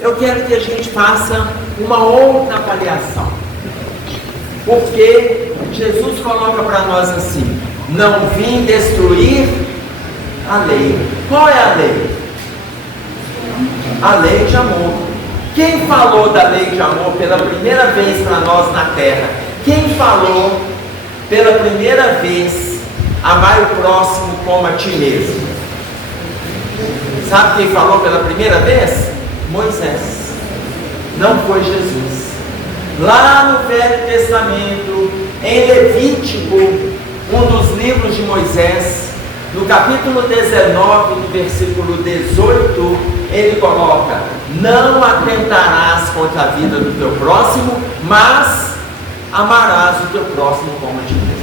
eu quero que a gente faça uma outra avaliação. Porque Jesus coloca para nós assim: não vim destruir a lei. Qual é a lei? A lei de amor. Quem falou da lei de amor pela primeira vez para nós na terra? Quem falou pela primeira vez: amar o próximo como a ti mesmo? Sabe quem falou pela primeira vez? Moisés. Não foi Jesus. Lá no Velho Testamento, em Levítico, um dos livros de Moisés, no capítulo 19, no versículo 18, ele coloca: não atentarás contra a vida do teu próximo, mas amarás o teu próximo como a ti mesmo.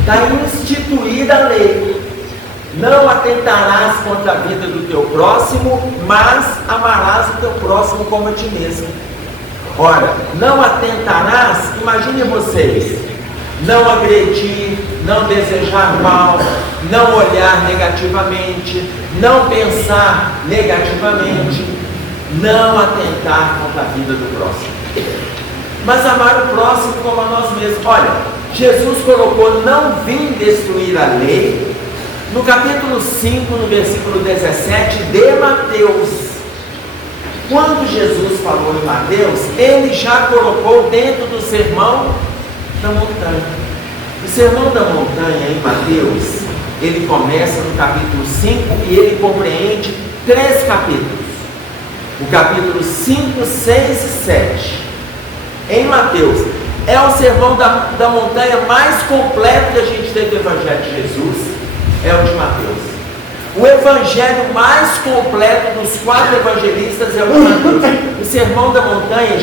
Está instituída a lei: não atentarás contra a vida do teu próximo, mas amarás o teu próximo como a ti mesmo. Ora, não atentarás, imaginem vocês: não agredir, não desejar mal, não olhar negativamente, não pensar negativamente, não atentar contra a vida do próximo, mas amar o próximo como a nós mesmos. Olha, Jesus colocou: não vim destruir a lei, no capítulo 5, no versículo 17 de Mateus. Quando Jesus falou em Mateus, ele já colocou dentro do sermão da montanha. O sermão da montanha em Mateus, ele começa no capítulo 5 e ele compreende 3 capítulos. O capítulo 5, 6 e 7. Em Mateus, é o sermão da montanha mais completo que a gente teve do Evangelho de Jesus, é o de Mateus. O evangelho mais completo dos 4 evangelistas é o de Mateus. O sermão da montanha,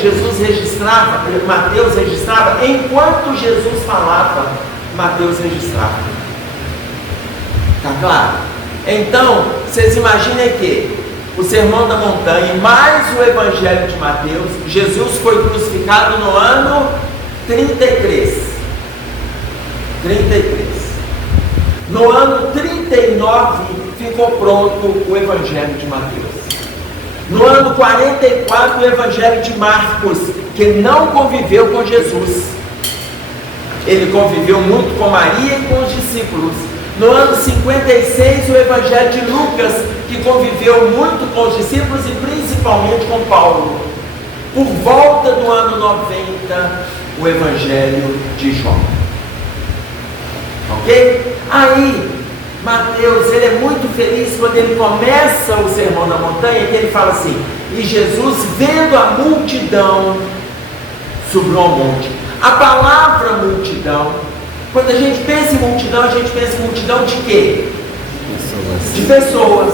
Mateus registrava enquanto Jesus falava, Mateus registrava. Está claro? Então, vocês imaginem que o sermão da montanha mais o evangelho de Mateus, Jesus foi crucificado no ano 33. No ano 39 ficou pronto o Evangelho de Mateus. No ano 44 o Evangelho de Marcos, que não conviveu com Jesus. Ele conviveu muito com Maria e com os discípulos. No ano 56 o Evangelho de Lucas, que conviveu muito com os discípulos e principalmente com Paulo. Por volta do ano 90 o Evangelho de João. Ok? Aí, Mateus, ele é muito feliz quando ele começa o sermão da montanha, que ele fala assim: e Jesus, vendo a multidão, subiu ao monte. A palavra multidão, quando a gente pensa em multidão, a gente pensa em multidão de quê? De pessoas.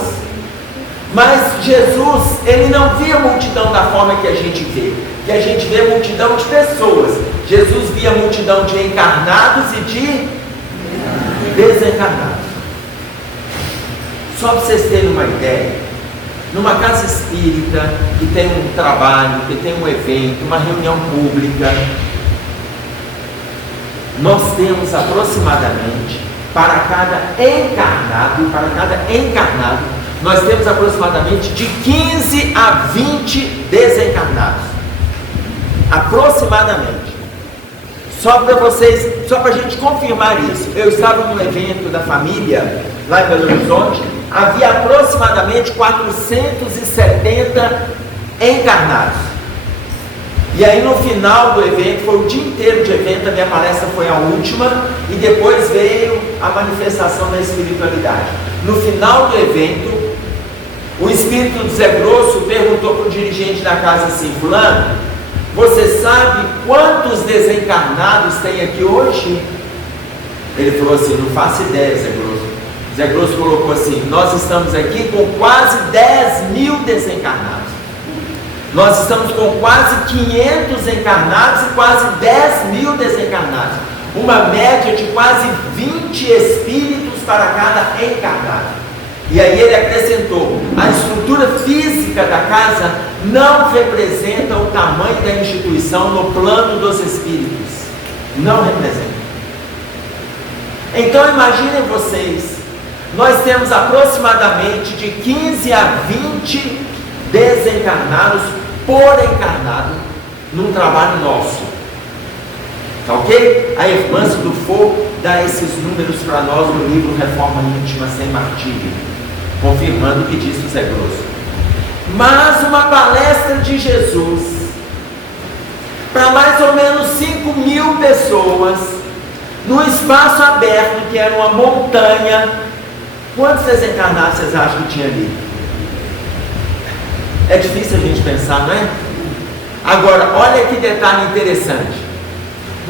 Mas Jesus, ele não via multidão da forma que a gente vê. Que a gente vê multidão de pessoas. Jesus via multidão de encarnados e de desencarnados. Só para vocês terem uma ideia, numa casa espírita que tem um trabalho, que tem um evento, uma reunião pública, nós temos aproximadamente, para cada encarnado, nós temos aproximadamente de 15 a 20 desencarnados. Aproximadamente. Só para a gente confirmar isso, eu estava num evento da família, lá em Belo Horizonte, havia aproximadamente 470 encarnados. E aí no final do evento, foi o dia inteiro de evento, a minha palestra foi a última, e depois veio a manifestação da espiritualidade. No final do evento, o espírito do Zé Grosso perguntou para o dirigente da casa assim: fulano, você sabe quantos desencarnados tem aqui hoje? Ele falou assim: não faço ideia, Zé Grosso. Zé Grosso colocou assim: nós estamos aqui com quase 10 mil desencarnados. Nós estamos com quase 500 encarnados e quase 10 mil desencarnados. Uma média de quase 20 espíritos para cada encarnado. E aí ele acrescentou: a estrutura física da casa não representa o tamanho da instituição no plano dos espíritos. Não representa. Então imaginem vocês, nós temos aproximadamente de 15 a 20 desencarnados por encarnado num trabalho nosso. Tá ok? A irmã Dufour dá esses números para nós no livro Reforma Íntima Sem Martírio, confirmando o que diz o Zé Grosso. Mas uma palestra de Jesus para mais ou menos 5.000 pessoas, num espaço aberto que era uma montanha. Quantos desencarnados vocês acham que tinha ali? É difícil a gente pensar, não é? Agora, olha que detalhe interessante.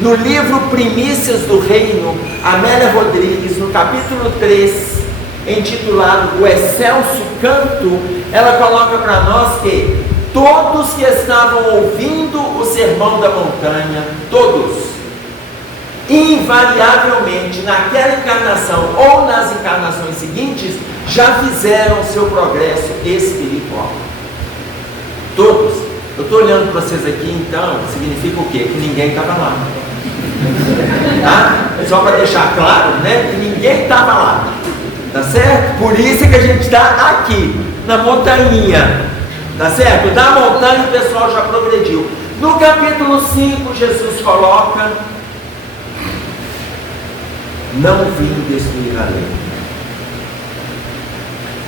No livro Primícias do Reino, Amélia Rodrigues, no capítulo 3, intitulado O Excelso Canto, ela coloca para nós que todos que estavam ouvindo o Sermão da Montanha, todos, invariavelmente, naquela encarnação ou nas encarnações seguintes, já fizeram o seu progresso espiritual. Todos. Eu estou olhando para vocês aqui, então, significa o quê? Que ninguém estava lá. Tá? Só para deixar claro, né? Que ninguém estava lá. Tá certo? Por isso que a gente está aqui, na montanha. Tá certo? Da montanha o pessoal já progrediu. No capítulo 5, Jesus coloca: não vim destruir a lei.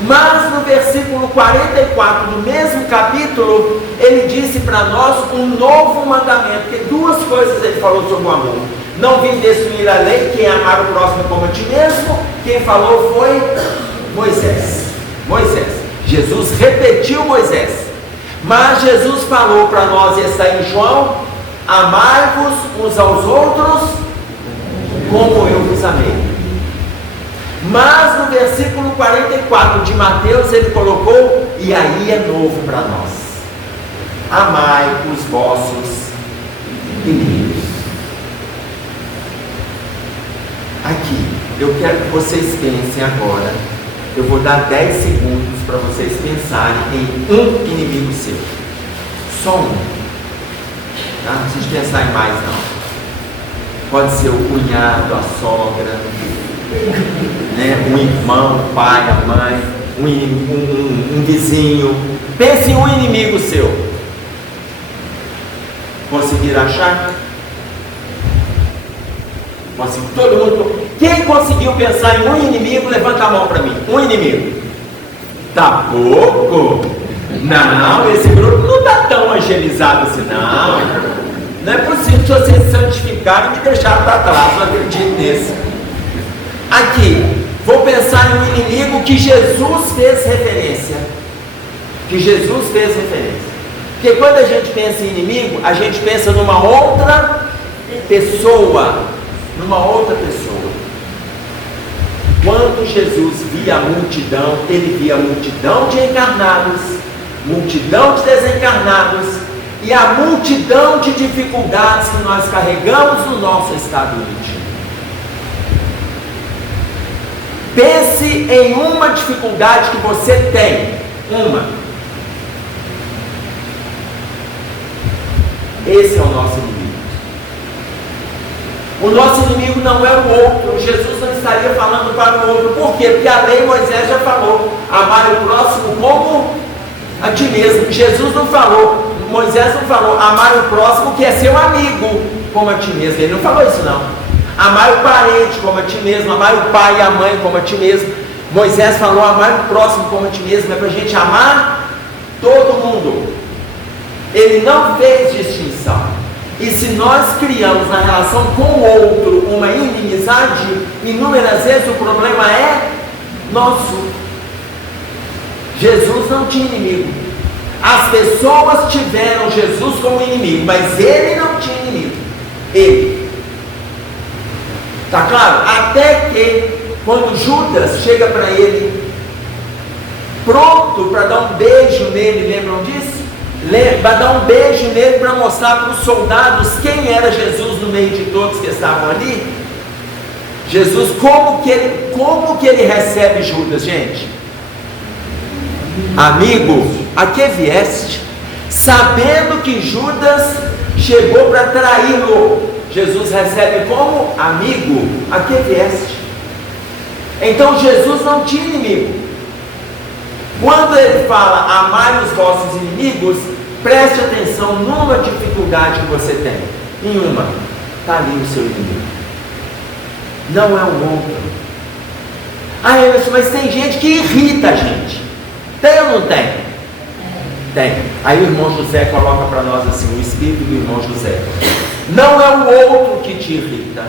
Mas no versículo 44 do mesmo capítulo, ele disse para nós um novo mandamento, porque duas coisas ele falou sobre o amor. Não vim destruir a lei, que é amar o próximo como a ti mesmo. Quem falou foi Moisés. Jesus repetiu Moisés. Mas Jesus falou para nós, e está em João: amai-vos uns aos outros como eu vos amei. Mas no versículo 44 de Mateus ele colocou, e aí é novo para nós: amai os vossos inimigos. Aqui, eu quero que vocês pensem agora. Eu vou dar 10 segundos para vocês pensarem em um inimigo seu. Só um. Tá? Não precisa pensar em mais não. Pode ser o cunhado, a sogra, né? Um irmão, o pai, a mãe, um vizinho. Pense em um inimigo seu. Conseguiram achar? Conseguiu? Todo mundo. Quem conseguiu pensar em um inimigo, levanta a mão para mim. Um inimigo. Tá pouco? Não, esse grupo não está tão angelizado assim, não. Não é possível que vocês se santificaram e me deixaram para trás. Não acredito nisso. Aqui, vou pensar em um inimigo que Jesus fez referência. Porque quando a gente pensa em inimigo, a gente pensa numa outra pessoa. Quando Jesus via a multidão, ele via a multidão de encarnados, multidão de desencarnados e a multidão de dificuldades que nós carregamos no nosso estado íntimo. Pense em uma dificuldade que você tem. Esse é o nosso inimigo. O nosso inimigo não é o outro. Jesus não estaria falando para o outro. Por quê? Porque a lei, Moisés já falou: amar o próximo como a ti mesmo. Jesus não falou, Moisés não falou: amar o próximo que é seu amigo como a ti mesmo. Ele não falou isso não. Amar o parente como a ti mesmo, amar o pai e a mãe como a ti mesmo. Moisés falou: amar o próximo como a ti mesmo. É para a gente amar todo mundo. Ele não fez distinção. E se nós criamos na relação com o outro uma inimizade, inúmeras vezes o problema é nosso. Jesus não tinha inimigo. As pessoas tiveram Jesus como inimigo, mas ele não tinha inimigo. Ele. Tá claro? Até que quando Judas chega para ele, pronto para dar um beijo nele, lembram disso? Vai dar um beijo nele para mostrar para os soldados quem era Jesus no meio de todos que estavam ali. Jesus, como que ele recebe Judas, gente? Amigo, a que vieste? Sabendo que Judas chegou para traí-lo, Jesus recebe como amigo. A que vieste? Então Jesus não tinha inimigo. Quando ele fala amai os vossos inimigos, Preste atenção numa dificuldade que você tem. Em uma, está ali o seu inimigo. Não é o outro. Ah, Emerson, mas tem gente que irrita a gente. Tem ou não tem? Tem. Aí o irmão José coloca para nós assim, o espírito do irmão José. Não é o outro que te irrita.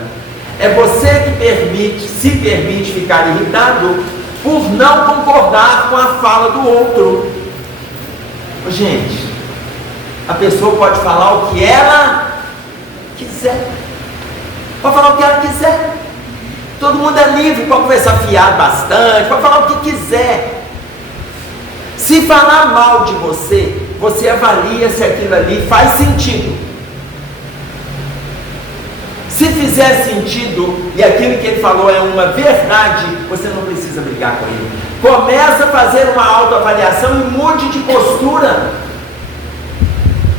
É você que se permite ficar irritado por não concordar com a fala do outro. Gente, a pessoa pode falar o que ela quiser. Pode falar o que ela quiser. Todo mundo é livre para conversar fiado bastante, para falar o que quiser. Se falar mal de você, você avalia se aquilo ali faz sentido. Se fizer sentido e aquilo que ele falou é uma verdade, você não precisa brigar com ele. Começa a fazer uma autoavaliação e mude de postura.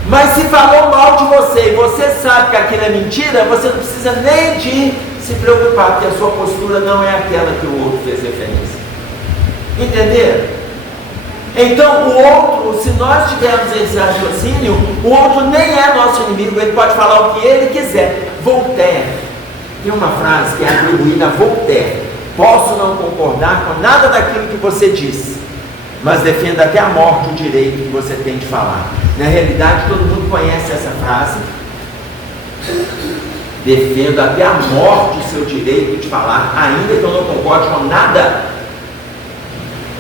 Mas se falou mal de você e você sabe que aquilo é mentira, você não precisa nem de se preocupar, porque a sua postura não é aquela que o outro fez referência. Entenderam? Então o outro, se nós tivermos esse raciocínio, o outro nem é nosso inimigo, ele pode falar o que ele quiser. Voltaire, tem uma frase que é atribuída a Voltaire: posso não concordar com nada daquilo que você disse, mas defendo até a morte o direito que você tem de falar. Na realidade, todo mundo conhece essa frase. Defendo até a morte o seu direito de falar, ainda que eu não concorde com nada.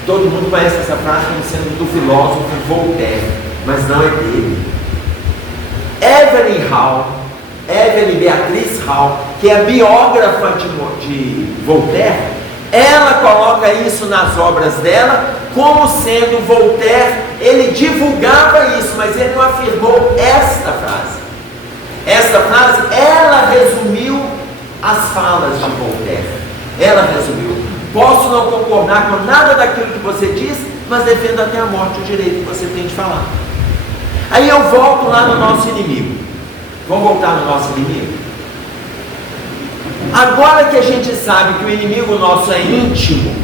Todo mundo conhece essa frase como sendo do filósofo Voltaire, mas não é dele. Evelyn Beatriz Hall, que é biógrafa de Voltaire, ela coloca isso nas obras dela, como sendo Voltaire, ele divulgava isso, mas ele não afirmou esta frase. Esta frase, ela resumiu as falas de Voltaire. Ela resumiu: posso não concordar com nada daquilo que você diz, mas defendo até a morte o direito que você tem de falar. Aí eu volto lá no nosso inimigo. Vamos voltar no nosso inimigo? Agora que a gente sabe que o inimigo nosso é íntimo,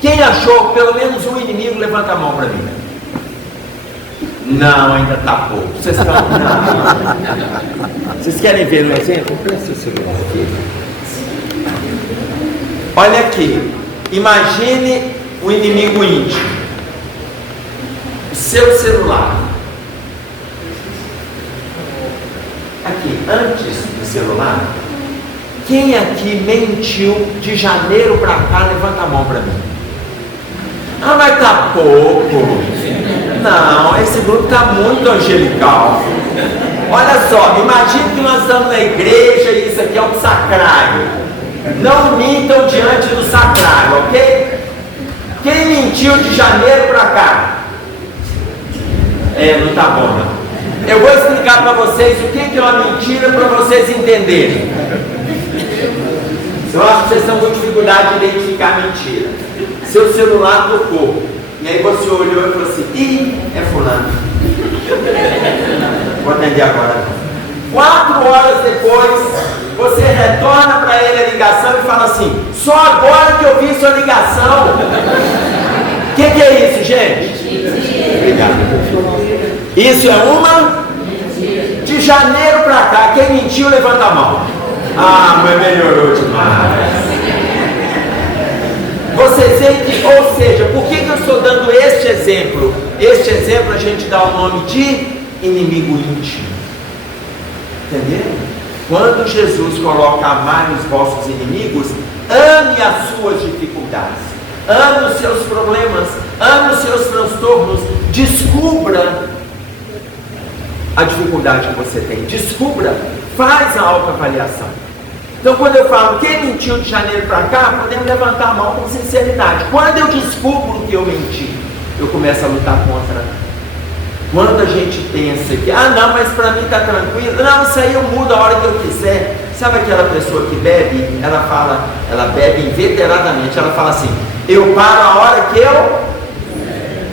quem achou pelo menos um inimigo, levanta a mão para mim. Não, ainda está pouco. Vocês estão... Não. Vocês querem ver um exemplo? Presta o celular aqui. Olha aqui. Imagine o inimigo íntimo. O seu celular. Aqui, antes do celular, quem aqui mentiu de janeiro para cá? Levanta a mão para mim. Ah, mas tá pouco. Não, esse grupo está muito angelical. Olha só, imagine que nós estamos na igreja e isso aqui é um sacrário. Não mintam diante do sacrário, ok? Quem mentiu de janeiro para cá? Não tá bom, não. Eu vou explicar para vocês o que é uma mentira para vocês entenderem. Eu acho que vocês estão com dificuldade de identificar a mentira. Seu celular tocou, e aí você olhou e falou assim: ih, é fulano. Vou atender agora. 4 horas depois, você retorna para ele a ligação e fala assim: só agora que eu vi sua ligação. O que é isso, gente? Obrigado. Isso é uma? De janeiro para cá, quem mentiu, levanta a mão. Ah, mas melhorou demais. Vocês veem, ou seja, por que eu estou dando este exemplo? Este exemplo a gente dá o nome de inimigo íntimo. Entenderam? Quando Jesus coloca: amai os vossos inimigos, ame as suas dificuldades, ame os seus problemas, ame os seus transtornos, descubra a dificuldade que você tem, descubra, faz a autoavaliação. Então, quando eu falo quem mentiu de janeiro para cá, podemos levantar a mão com sinceridade. Quando eu descubro que eu menti, eu começo a lutar contra. Quando a gente pensa que, não, mas para mim está tranquilo, não, isso aí eu mudo a hora que eu quiser. Sabe aquela pessoa que bebe? Ela bebe inveteradamente, ela fala assim: eu paro a hora que eu...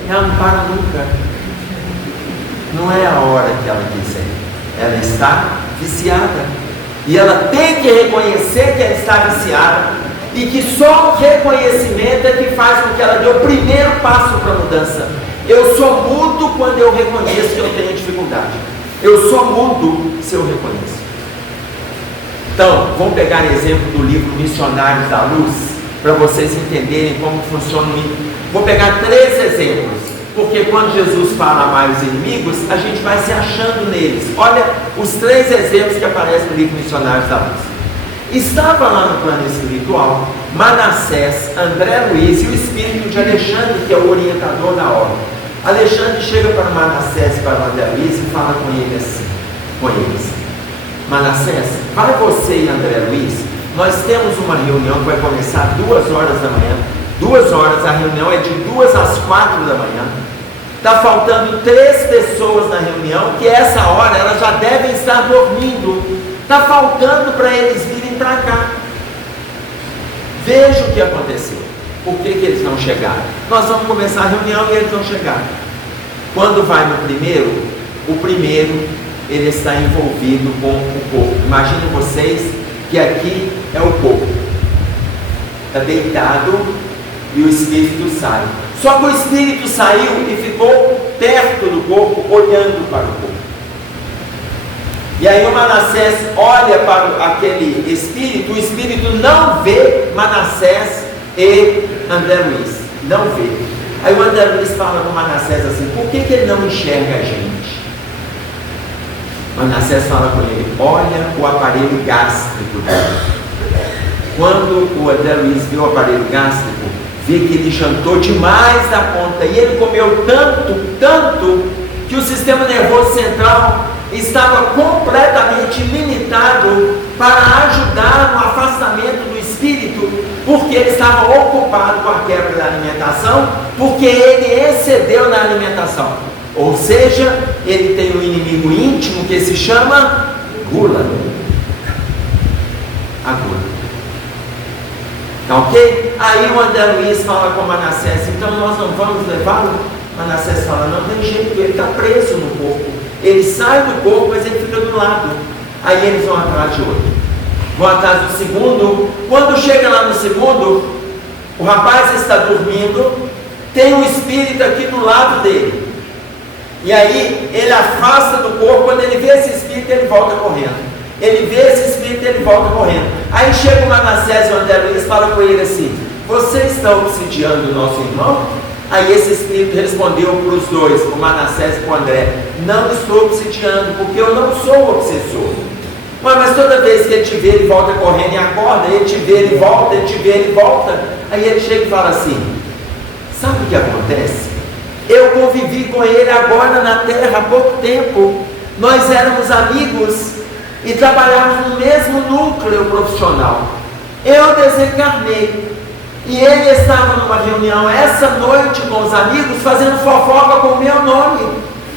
Ela não para nunca. Não é a hora que ela quiser. Ela está viciada. E ela tem que reconhecer que ela está viciada. E que só o reconhecimento é que faz com que ela dê o primeiro passo para a mudança. Eu sou mudo quando eu reconheço que eu tenho dificuldade. Eu sou mudo se eu reconheço. Então, vamos pegar exemplo do livro Missionários da Luz, para vocês entenderem como funciona o livro. Vou pegar 3 exemplos, porque quando Jesus fala amar os inimigos, a gente vai se achando neles. Olha os 3 exemplos que aparecem no livro Missionários da Luz. Estava lá no plano espiritual Manassés, André Luiz e o espírito de Alexandre, que é o orientador da obra. Alexandre chega para Manassés e para André Luiz e fala com ele assim, Manassés, vai você e André Luiz, nós temos uma reunião que vai começar 2 horas da manhã, 2 horas, a reunião é de 2 às 4 da manhã, está faltando 3 pessoas na reunião, que essa hora elas já devem estar dormindo, está faltando para eles virem para cá. Veja o que aconteceu. Por que eles não chegaram? Nós vamos começar a reunião e eles não chegaram. Quando vai no primeiro, o primeiro ele está envolvido com o corpo. Imaginem vocês que aqui é o corpo, está deitado e o espírito sai. Só que o espírito saiu e ficou perto do corpo, olhando para o corpo. E aí o Manassés olha para aquele espírito, o espírito não vê Manassés e André Luiz, não vê. Aí o André Luiz fala com o Manassés assim, por que ele não enxerga a gente? Manassés fala com ele, olha o aparelho gástrico dele. Quando o André Luiz viu o aparelho gástrico, vê que ele jantou demais da conta, e ele comeu tanto, que o sistema nervoso central estava completamente limitado para ajudar no afastamento do espírito, porque ele estava ocupado com a quebra da alimentação, porque ele excedeu na alimentação. Ou seja, ele tem um inimigo íntimo que se chama gula. A gula. Tá ok? Aí o André Luiz fala com Manassés, então nós não vamos levá-lo? Manassés fala, não tem jeito, ele está preso no corpo. Ele sai do corpo, mas ele fica do lado. Aí eles vão atrás de outro. Vão atrás do segundo. Quando chega lá no segundo, o rapaz está dormindo, tem um espírito aqui do lado dele. E aí ele afasta do corpo, quando ele vê esse espírito, ele volta correndo. Ele vê esse espírito, ele volta correndo. Aí chega o Manassés e o André Luiz fala com ele assim, você está obsidiando o nosso irmão? Aí esse espírito respondeu para os dois, para o Manassés e para o André, não estou obsidiando, porque eu não sou o obsessor. Mas toda vez que ele te vê, ele volta correndo e acorda, ele te vê, ele volta, ele te vê, ele volta. Aí ele chega e fala assim, sabe o que acontece? Eu convivi com ele agora na terra há pouco tempo, nós éramos amigos e trabalhávamos no mesmo núcleo profissional. Eu desencarnei e ele estava numa reunião essa noite com os amigos fazendo fofoca com o meu nome,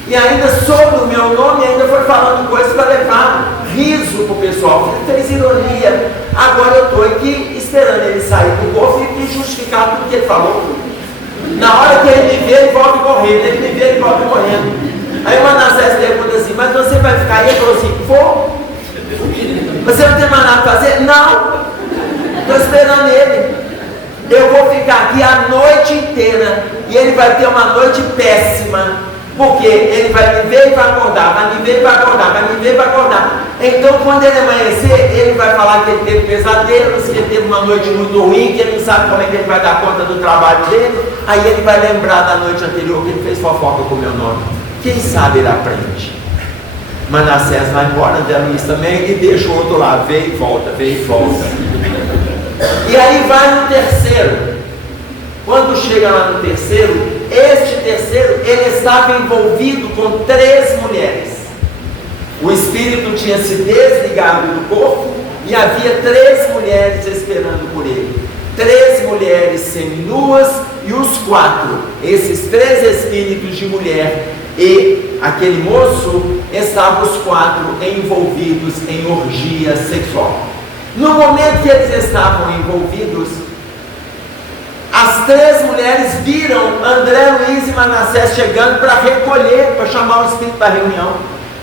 e ainda sobre o meu nome ainda foi falando coisas para levar riso para o pessoal. Ele fez ironia. Agora eu estou aqui esperando ele sair do corpo e justificar tudo que ele falou. Na hora que ele me vê, ele volta correndo. Ele me vê, ele volta correndo. Aí o Manassés pergunta assim, mas você vai ficar aí? Ele falou assim, vou. Você não tem mais nada para fazer? Não. Estou esperando ele. Eu vou ficar aqui a noite inteira. E ele vai ter uma noite péssima. Porque ele vai me ver e vai acordar, vai me ver e vai acordar, vai me ver e vai acordar. Então quando ele amanhecer, ele vai falar que ele teve pesadelos, que ele teve uma noite muito ruim, que ele não sabe como é que ele vai dar conta do trabalho dele. Aí ele vai lembrar da noite anterior que ele fez fofoca com o meu nome. Quem sabe ele aprende. Manassés vai embora, André Luiz também, e deixa o outro lá, vem e volta, vem e volta. E aí vai no terceiro. Quando chega lá no terceiro, este terceiro, ele estava envolvido com 3 mulheres. O espírito tinha se desligado do corpo e havia 3 mulheres esperando por ele. 3 mulheres seminuas e os 4, esses 3 espíritos de mulher e aquele moço, estavam os 4 envolvidos em orgia sexual. No momento que eles estavam envolvidos, as 3 mulheres viram André Luiz e Manassés chegando para recolher, para chamar o espírito para a reunião.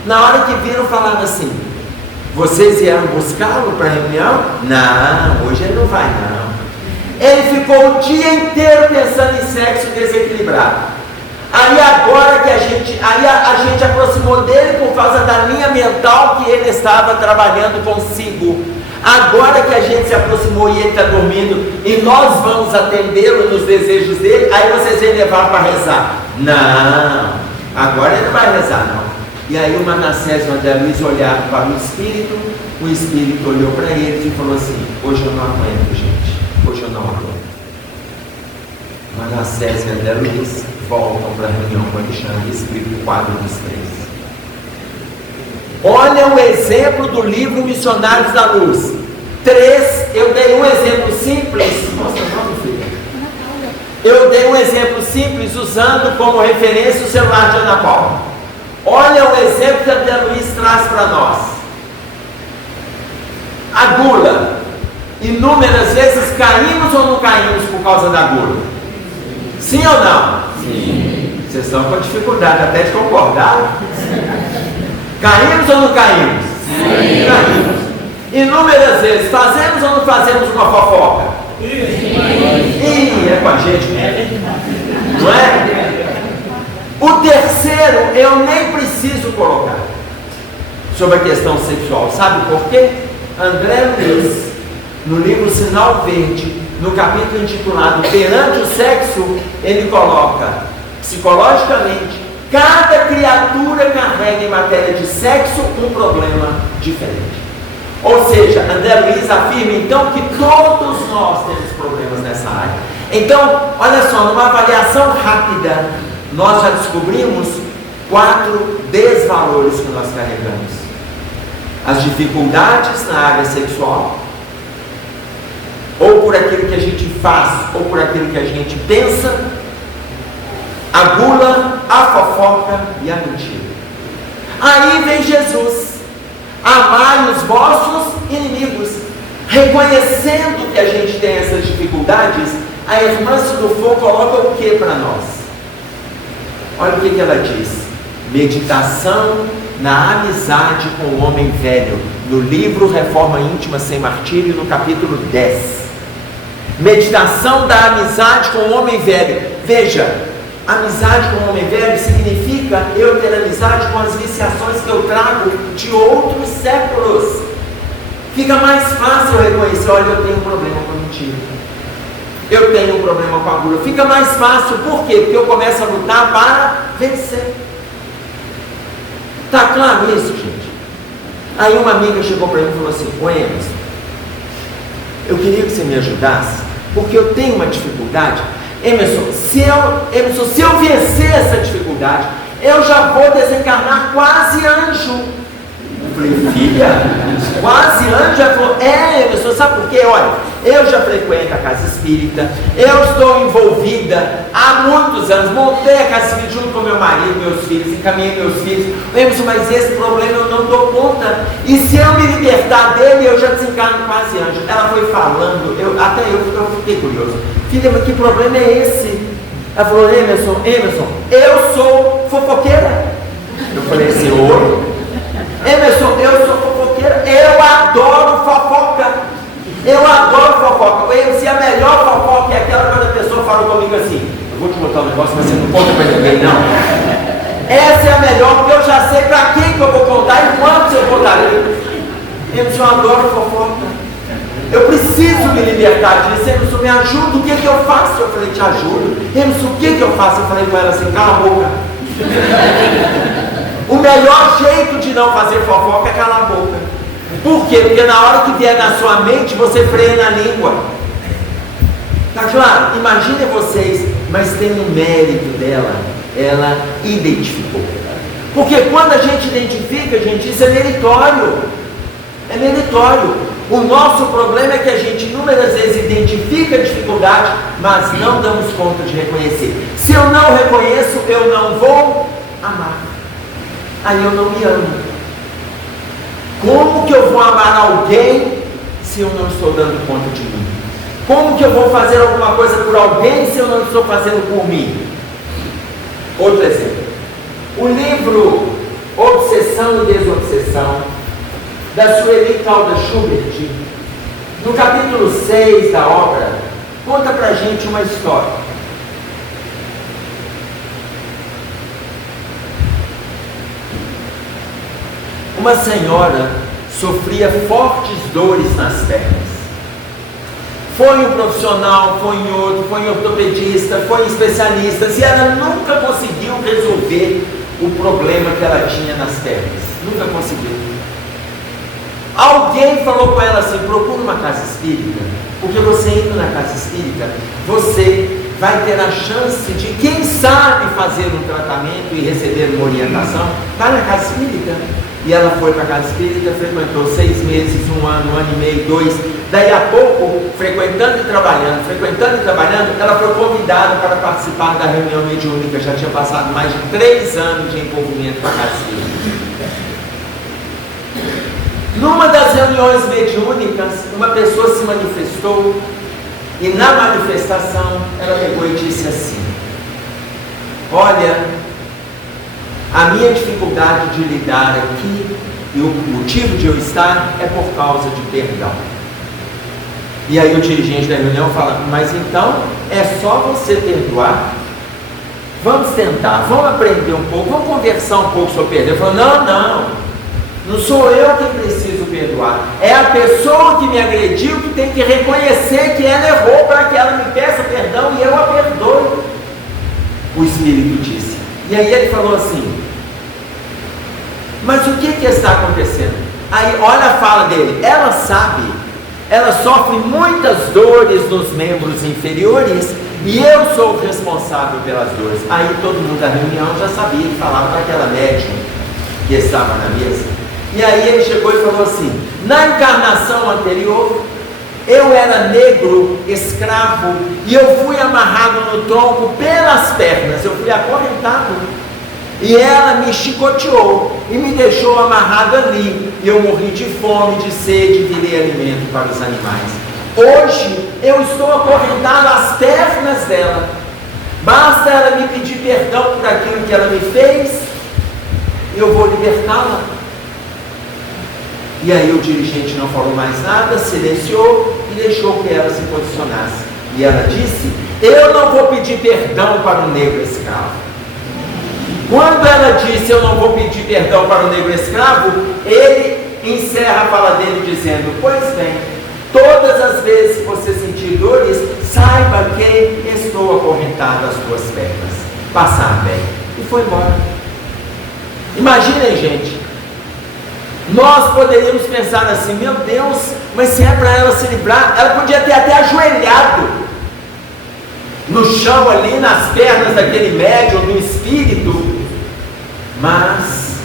Na hora que viram, falaram assim, vocês vieram buscá-lo para a reunião? Não, hoje ele não vai não. Ele ficou o dia inteiro pensando em sexo desequilibrado. Aí agora que a gente aproximou dele por causa da linha mental que ele estava trabalhando consigo. Agora que a gente se aproximou e ele está dormindo, e nós vamos atendê-lo nos desejos dele, aí vocês vêm levar para rezar. Não, agora ele não vai rezar não. E aí o Manassés e o André Luiz olharam para o Espírito olhou para eles e falou assim: hoje eu não aguento, gente, hoje eu não aguento. Manassés e André Luiz voltam para a reunião com Alexandre e Espírito, o quadro dos três. Olha o exemplo do livro Missionários da Luz. 3, eu dei um exemplo simples. Nossa, não, filha. Eu dei um exemplo simples usando como referência o celular de Ana Paula. Olha o exemplo que André Luiz traz para nós. A gula. Inúmeras vezes caímos ou não caímos por causa da gula? Sim ou não? Sim. Vocês estão com dificuldade até de concordar. Caímos ou não caímos? Sim. Caímos. Inúmeras vezes, fazemos ou não fazemos uma fofoca? Sim. Ih, é com a gente mesmo. Não é? O terceiro, eu nem preciso colocar. Sobre a questão sexual. Sabe por quê? André Luiz, no livro Sinal Verde, no capítulo intitulado Perante o Sexo, ele coloca, psicologicamente, cada criatura carrega em matéria de sexo um problema diferente. Ou seja, André Luiz afirma então que todos nós temos problemas nessa área. Então, olha só, numa avaliação rápida, nós já descobrimos 4 desvalores que nós carregamos: as dificuldades na área sexual, ou por aquilo que a gente faz, ou por aquilo que a gente pensa, a gula, a fofoca e a mentira. Aí vem Jesus: amai os vossos inimigos. Reconhecendo que a gente tem essas dificuldades, a irmã Sidufo coloca o que para nós? Olha o que ela diz: meditação na amizade com o homem velho, no livro Reforma Íntima Sem Martírio, no capítulo 10. Meditação da amizade com o homem velho. Veja, amizade com o homem velho significa eu ter amizade com as viciações que eu trago de outros séculos. Fica mais fácil eu reconhecer: olha, eu tenho um problema com a mentira, eu tenho um problema com a gula. Fica mais fácil, por quê? Porque eu começo a lutar para vencer. Tá claro isso, gente? Aí uma amiga chegou para mim e falou assim: ô Emerson, eu queria que você me ajudasse, porque eu tenho uma dificuldade. Emerson, se eu vencer essa dificuldade, eu já vou desencarnar quase anjo. Eu falei: filha, quase anjo? Ela falou: Emerson, sabe por quê? Olha, eu já frequento a casa espírita, eu estou envolvida há muitos anos, montei a casa espírita junto com meu marido, meus filhos, encaminhei meus filhos. Emerson, mas esse problema eu não dou conta, e se eu me libertar dele, eu já desencarno quase anjo. Ela foi falando, até eu fiquei curioso: filha, mas que problema é esse? Ela falou: Emerson, eu sou fofoqueira. Eu falei assim: oi? Emerson, eu sou fofoqueira, eu adoro fofoca. Se a melhor fofoca é aquela quando a pessoa fala comigo assim: eu vou te contar um negócio, mas você não conta para ninguém não. Essa é a melhor, porque eu já sei para quem que eu vou contar e quantos eu contarei. Emerson, eu adoro fofoca. Eu preciso me libertar disso. Emerson, me ajuda, o que eu faço? Eu falei: te ajudo. Emerson, o que eu faço? Eu falei com ela assim: cala a boca. O melhor jeito de não fazer fofoca é calar a boca. Por quê? Porque na hora que vier na sua mente, você freia na língua. Tá claro? Imaginem vocês, mas tem um mérito dela. Ela identificou. Porque quando a gente identifica, gente, isso é meritório. É meritório. O nosso problema é que a gente inúmeras vezes identifica a dificuldade, mas não damos conta de reconhecer. Se eu não reconheço, eu não vou amar. Aí eu não me amo. Como que eu vou amar alguém se eu não estou dando conta de mim? Como que eu vou fazer alguma coisa por alguém se eu não estou fazendo por mim? Outro exemplo. O livro Obsessão e Desobsessão, da Sueli Calda Schubert, no capítulo 6 da obra, conta pra gente uma história. uma senhora sofria fortes dores nas pernas. Foi um profissional, foi em outro, foi em ortopedista, foi em especialistas, e ela nunca conseguiu resolver o problema que ela tinha nas pernas. Nunca conseguiu. Alguém falou com ela assim: procura uma casa espírita, porque você indo na casa espírita, você vai ter a chance de, quem sabe, fazer um tratamento e receber uma orientação. Vai na casa espírita. E ela foi para a casa espírita, frequentou 6 meses, 1 ano, 1 ano e meio, 2. Daí a pouco, frequentando e trabalhando, ela foi convidada para participar da reunião mediúnica. Já tinha passado mais de 3 anos de envolvimento com a casa espírita. Numa das reuniões mediúnicas, uma pessoa se manifestou, e na manifestação ela pegou e disse assim: olha, a minha dificuldade de lidar aqui e o motivo de eu estar é por causa de perdão. E aí o dirigente da reunião fala: mas então é só você perdoar? Vamos tentar, vamos aprender um pouco, vamos conversar um pouco sobre perdão. Eu falo: não sou eu que preciso perdoar, é a pessoa que me agrediu que tem que reconhecer que ela errou para que ela me peça perdão e eu a perdoe. O Espírito disse. E aí ele falou assim: mas o que está acontecendo? Aí olha a fala dele: ela sabe, ela sofre muitas dores nos membros inferiores e eu sou o responsável pelas dores. Aí todo mundo da reunião já sabia, que falava para aquela médium que estava na mesa. E aí ele chegou e falou assim: na encarnação anterior, eu era negro, escravo, e eu fui amarrado no tronco pelas pernas, eu fui acorrentado, e ela me chicoteou e me deixou amarrado ali, e eu morri de fome, de sede, e virei alimento para os animais. Hoje eu estou acorrentado às pernas dela, basta ela me pedir perdão por aquilo que ela me fez, eu vou libertá-la. E aí o dirigente não falou mais nada, silenciou e deixou que ela se posicionasse. E ela disse: eu não vou pedir perdão para o negro escravo. Quando ela disse: eu não vou pedir perdão para o negro escravo, ele encerra a fala dele dizendo: pois bem, todas as vezes que você sentir dores, saiba que estou acorrentado às tuas pernas. Passar bem. E foi embora. Imaginem, gente, nós poderíamos pensar assim: meu Deus, mas se é para ela se livrar, ela podia ter até ajoelhado no chão ali, nas pernas daquele médium, do espírito. Mas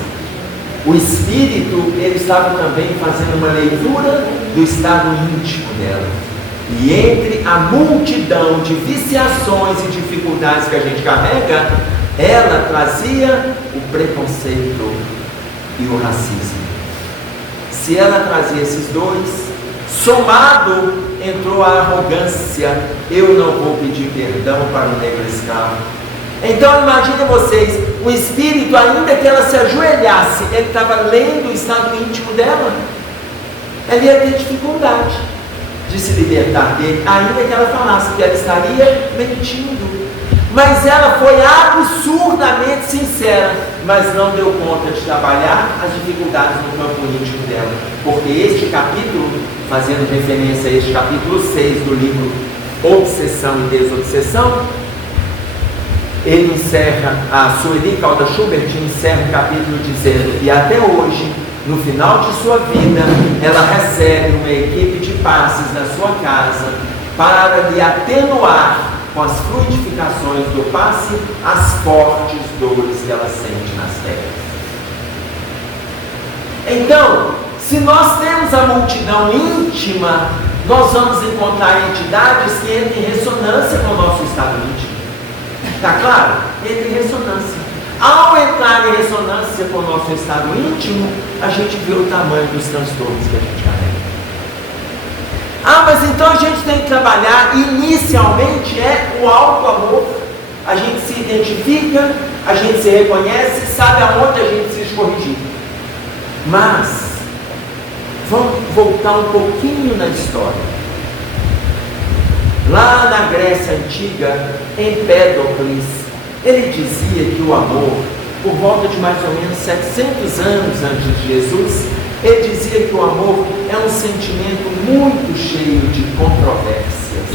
o espírito, ele estava também fazendo uma leitura do estado íntimo dela. E entre a multidão de viciações e dificuldades que a gente carrega, ela trazia o preconceito e o racismo. Se ela trazia esses dois, somado, entrou a arrogância: eu não vou pedir perdão para o negro escravo. Então imagine vocês, o espírito, ainda que ela se ajoelhasse, ele estava lendo o estado íntimo dela, ela ia ter dificuldade de se libertar dele, ainda que ela falasse que ela estaria mentindo. Mas ela foi absurdamente sincera, mas não deu conta de trabalhar as dificuldades no campo íntimo dela. Porque este capítulo, fazendo referência a este capítulo 6 do livro Obsessão e Desobsessão, ele encerra, a Sueli Calda Schubert encerra o capítulo dizendo: e até hoje, no final de sua vida, ela recebe uma equipe de passes na sua casa para lhe atenuar com as fluidificações do passe as fortes dores que ela sente nas pernas. Então, se nós temos a multidão íntima, nós vamos encontrar entidades que entram em ressonância com o nosso estado íntimo. Está claro? Entra em ressonância. Ao entrar em ressonância com o nosso estado íntimo, a gente vê o tamanho dos transtornos que a gente carrega. Mas então a gente tem que trabalhar, inicialmente é o auto-amor. A gente se identifica, a gente se reconhece, sabe aonde a gente precisa corrigir. Mas, vamos voltar um pouquinho na história. Lá na Grécia Antiga, Empédocles, ele dizia que o amor por volta de mais ou menos 700 anos antes de Jesus, ele dizia que o amor é um sentimento muito cheio de controvérsias.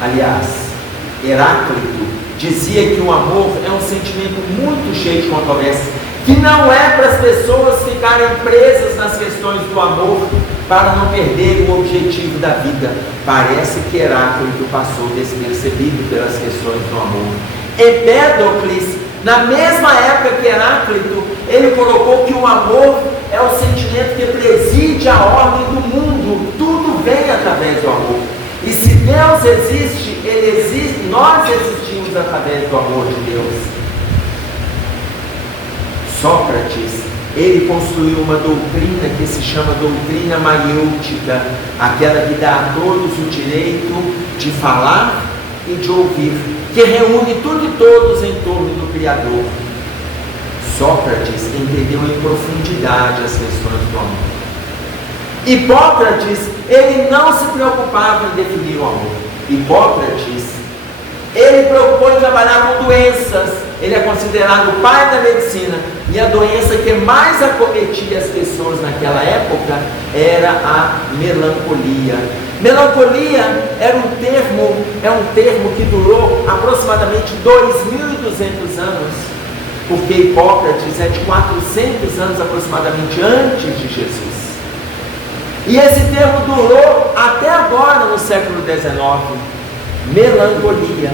Aliás, Heráclito dizia que o amor é um sentimento muito cheio de controvérsias, que não é para as pessoas ficarem presas nas questões do amor para não perderem o objetivo da vida. Parece que Heráclito passou despercebido pelas questões do amor. Empédocles, na mesma época que Heráclito, ele colocou que o amor é o sentimento que preside a ordem do mundo. Tudo vem através do amor. E se Deus existe, Ele existe, nós existimos através do amor de Deus. Sócrates, ele construiu uma doutrina que se chama doutrina maiêutica, aquela que dá a todos o direito de falar e de ouvir, que reúne tudo e todos em torno do Criador. Sócrates entendeu em profundidade as questões do amor. Hipócrates, ele não se preocupava em definir o amor. Hipócrates, ele preocupou em trabalhar com doenças. Ele é considerado o pai da medicina. E a doença que mais acometia as pessoas naquela época era a melancolia. Melancolia era um termo que durou aproximadamente 2.200 anos, porque Hipócrates é de 400 anos aproximadamente antes de Jesus. E esse termo durou até agora no século XIX, melancolia.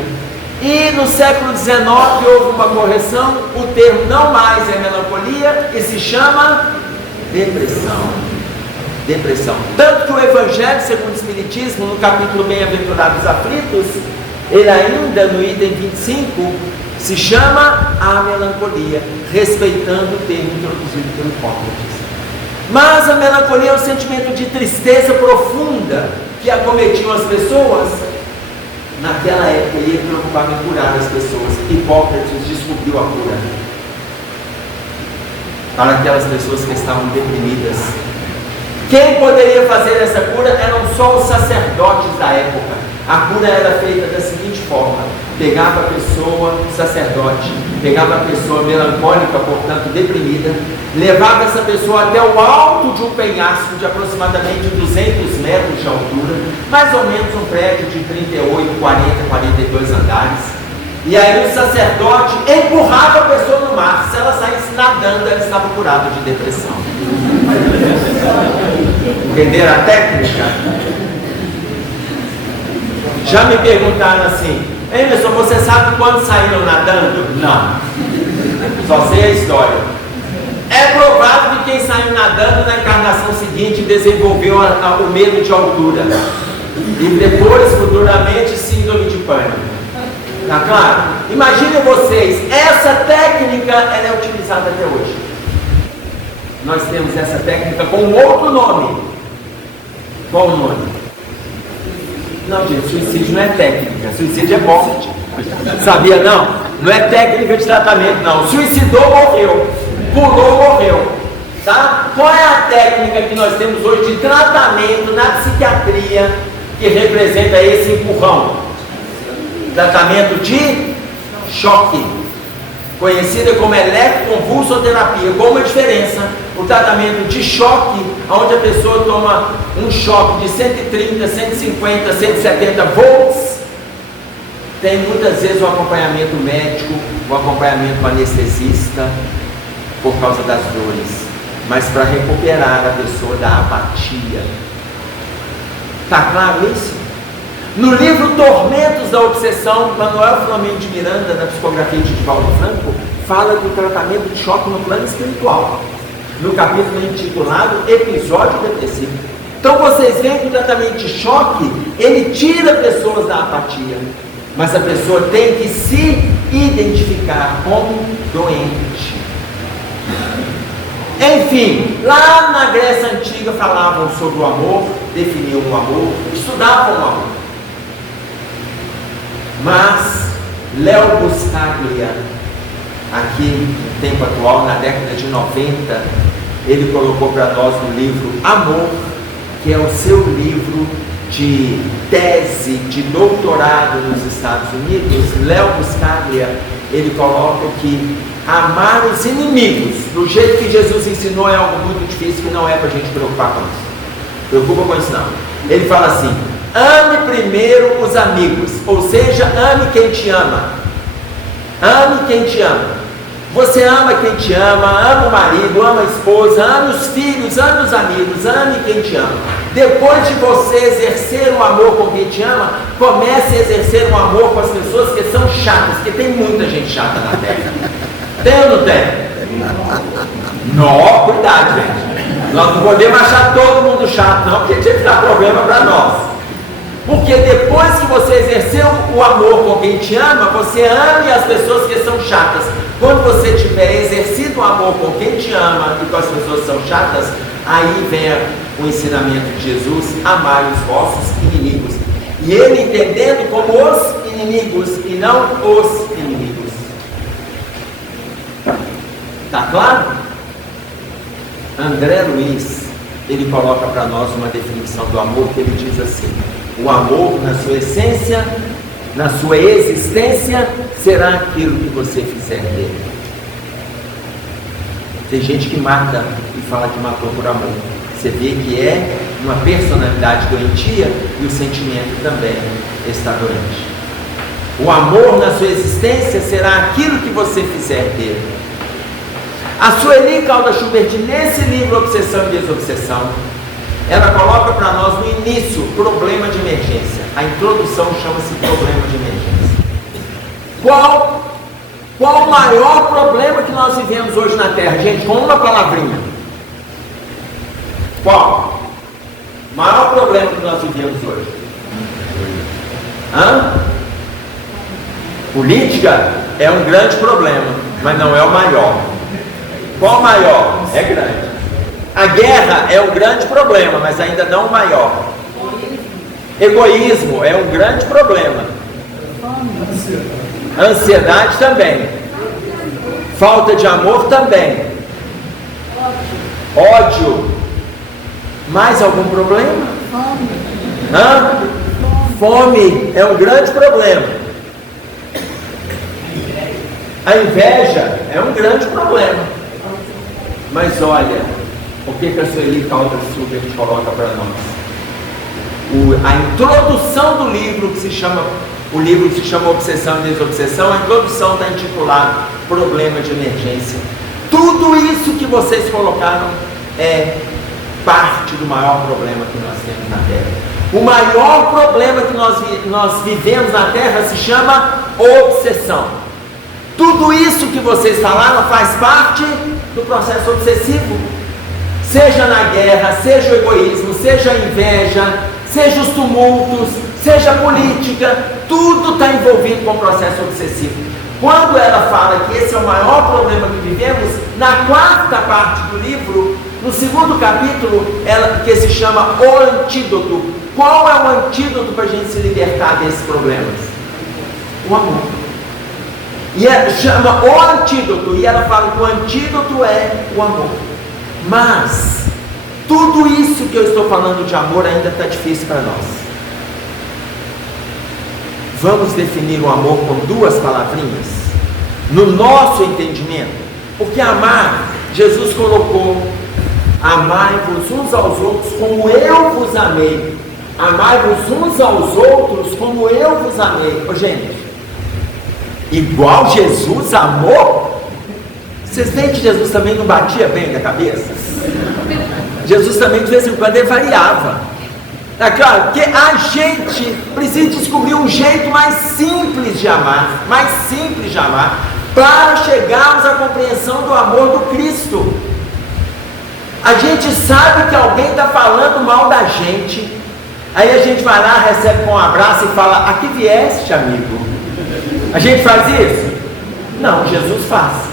E no século XIX houve uma correção, o termo não mais é melancolia e se chama depressão. Depressão. Tanto que o Evangelho segundo o Espiritismo, no capítulo Bem-aventurados aflitos, ele ainda no item 25, se chama a melancolia, respeitando o termo introduzido pelo Hipócrates. Mas a melancolia é um sentimento de tristeza profunda que acometiam as pessoas. Naquela época ele preocupava em curar as pessoas. Hipócrates descobriu a cura para aquelas pessoas que estavam deprimidas. Quem poderia fazer essa cura eram só os sacerdotes da época. A cura era feita da seguinte forma: pegava a pessoa, o sacerdote, pegava a pessoa melancólica, portanto deprimida, levava essa pessoa até o alto de um penhasco de aproximadamente 200 metros de altura, mais ou menos um prédio de 38, 40, 42 andares. E aí o sacerdote empurrava a pessoa no mar. Se ela saísse nadando, ela estava curada de depressão. Entenderam a técnica? Já me perguntaram assim: Emerson, você sabe quando saíram nadando? Não. Só sei a história. É provável que quem saiu nadando na encarnação seguinte desenvolveu o medo de altura. E depois, futuramente, síndrome de pânico. Tá claro? Imaginem vocês, essa técnica ela é utilizada até hoje. Nós temos essa técnica com um outro nome. Qual o nome? Não, gente, suicídio não é técnica, suicídio é morte. Sabia não? Não é técnica de tratamento, não. Suicidou, morreu. Pulou, morreu. Tá? Qual é a técnica que nós temos hoje de tratamento na psiquiatria que representa esse empurrão? Tratamento de choque, conhecida como eletroconvulsoterapia. Com uma diferença: o tratamento de choque, onde a pessoa toma um choque de 130, 150, 170 volts, tem muitas vezes o acompanhamento médico, o acompanhamento anestesista, por causa das dores, mas para recuperar a pessoa da apatia. Está claro isso? No livro Tormentos da Obsessão, Manuel Filomeno de Miranda, na psicografia de Divaldo Franco, fala do tratamento de choque no plano espiritual, no capítulo intitulado Episódio Depressivo. Então vocês veem que o tratamento de choque, ele tira pessoas da apatia, mas a pessoa tem que se identificar como doente. Enfim, lá na Grécia Antiga falavam sobre o amor, definiam o amor, estudavam o amor. Mas Léo Buscaglia, aqui no tempo atual, na década de 90, ele colocou para nós no livro Amor, que é o seu livro de tese de doutorado nos Estados Unidos. Léo Buscaglia, ele coloca que amar os inimigos, do jeito que Jesus ensinou, é algo muito difícil, que não é para a gente preocupar com isso. Preocupa com isso não. Ele fala assim: ame primeiro os amigos, ou seja, ame quem te ama. Ame quem te ama. Você ama quem te ama, ama o marido, ama a esposa, ame os filhos, ame os amigos, ame quem te ama. Depois de você exercer o amor com quem te ama, comece a exercer o amor com as pessoas que são chatas, porque tem muita gente chata na terra. Tem ou não tem? Não, cuidado, gente. Nós não podemos achar todo mundo chato, não, porque tinha que dar problema para nós. Porque depois que você exerceu o amor com quem te ama, você ame as pessoas que são chatas. Quando você tiver exercido o amor com quem te ama e com as pessoas que são chatas, aí vem o ensinamento de Jesus: amai os vossos inimigos. E ele entendendo como os inimigos e não os inimigos. Está claro? André Luiz, ele coloca para nós uma definição do amor que ele diz assim: o amor na sua essência, na sua existência, será aquilo que você fizer dele. Tem gente que mata e fala que matou por amor. Você vê que é uma personalidade doentia e o sentimento também está doente. O amor na sua existência será aquilo que você fizer dele. A Sueli Caldas Schubert, nesse livro Obsessão e Desobsessão, ela coloca para nós no início problema de emergência. A introdução chama-se problema de emergência. Qual o maior problema que nós vivemos hoje na Terra? Gente, com uma palavrinha. Qual? O maior problema que nós vivemos hoje? Política é um grande problema, mas não é o maior. Qual o maior? É grande. A guerra é um grande problema, mas ainda não o maior. Egoísmo é um grande problema. Ansiedade também. Falta de amor também. Ódio. Mais algum problema? Fome é um grande problema. A inveja é um grande problema. Mas olha, o que a Sueli Caldas Schubert coloca para nós? A introdução do livro, o livro que se chama Obsessão e Desobsessão, a introdução está intitulada Problema de Emergência. Tudo isso que vocês colocaram é parte do maior problema que nós temos na Terra. O maior problema que nós vivemos na Terra se chama obsessão. Tudo isso que vocês falaram faz parte do processo obsessivo. Seja na guerra, seja o egoísmo, seja a inveja, seja os tumultos, seja a política, tudo está envolvido com o processo obsessivo. Quando ela fala que esse é o maior problema que vivemos, na quarta parte do livro, no segundo capítulo, que se chama O Antídoto. Qual é o antídoto para a gente se libertar desses problemas? O amor. E ela chama O Antídoto, e ela fala que o antídoto é o amor. Mas tudo isso que eu estou falando de amor ainda está difícil para nós. Vamos definir o amor com duas palavrinhas, no nosso entendimento. Porque amar, Jesus colocou: amai-vos uns aos outros como eu vos amei. Amai-vos uns aos outros como eu vos amei. Gente, igual Jesus amou? Vocês veem que Jesus também não batia bem na cabeça? Jesus também de vez em quando ele variava. É claro que a gente precisa descobrir um jeito mais simples de amar, para chegarmos à compreensão do amor do Cristo. A gente sabe que alguém está falando mal da gente, aí a gente vai lá, recebe com um abraço e fala: a que vieste, amigo? A gente faz isso? Não, Jesus faz.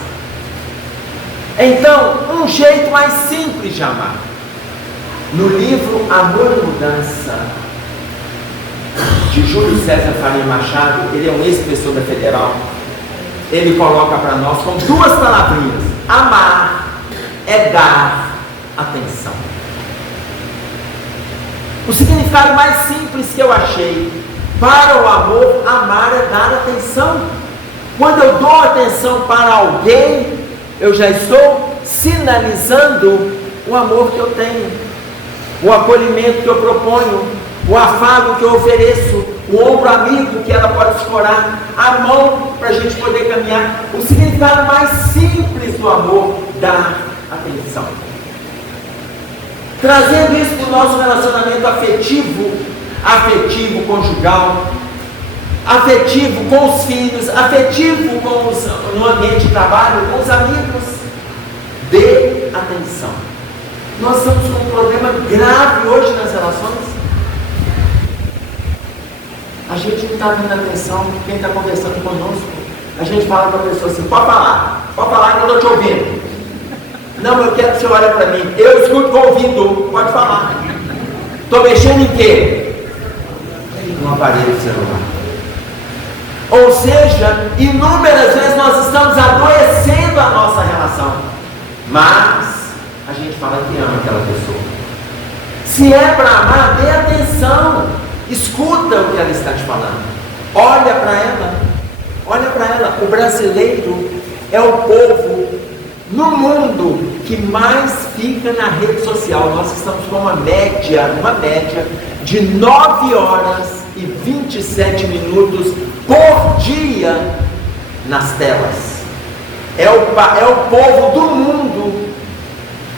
Então, um jeito mais simples de amar. No livro Amor e Mudança, de Júlio César Faria Machado, ele é um ex-professor da Federal, ele coloca para nós com duas palavrinhas: amar é dar atenção. O significado mais simples que eu achei para o amor: amar é dar atenção. Quando eu dou atenção para alguém, eu já estou sinalizando o amor que eu tenho, o acolhimento que eu proponho, o afago que eu ofereço, o ombro amigo que ela pode escorar, a mão para a gente poder caminhar. O significado mais simples do amor, dar atenção. Trazendo isso para o nosso relacionamento afetivo conjugal, afetivo com os filhos, afetivo no ambiente de trabalho, com os amigos. Dê atenção. Nós estamos com um problema grave hoje nas relações. A gente não está dando atenção quem está conversando conosco. A gente fala para a pessoa assim: pode falar que eu estou te ouvindo. Não, eu quero que você olhe para mim. Eu escuto com o ouvido, pode falar. Estou mexendo em quê? No aparelho celular. Ou seja, inúmeras vezes nós estamos adoecendo a nossa relação, mas a gente fala que ama aquela pessoa. Se é para amar, dê atenção, escuta o que ela está te falando, olha para ela. O brasileiro é o povo no mundo que mais fica na rede social. Nós estamos com uma média de 9 horas e 27 minutos por dia nas telas. É o povo do mundo.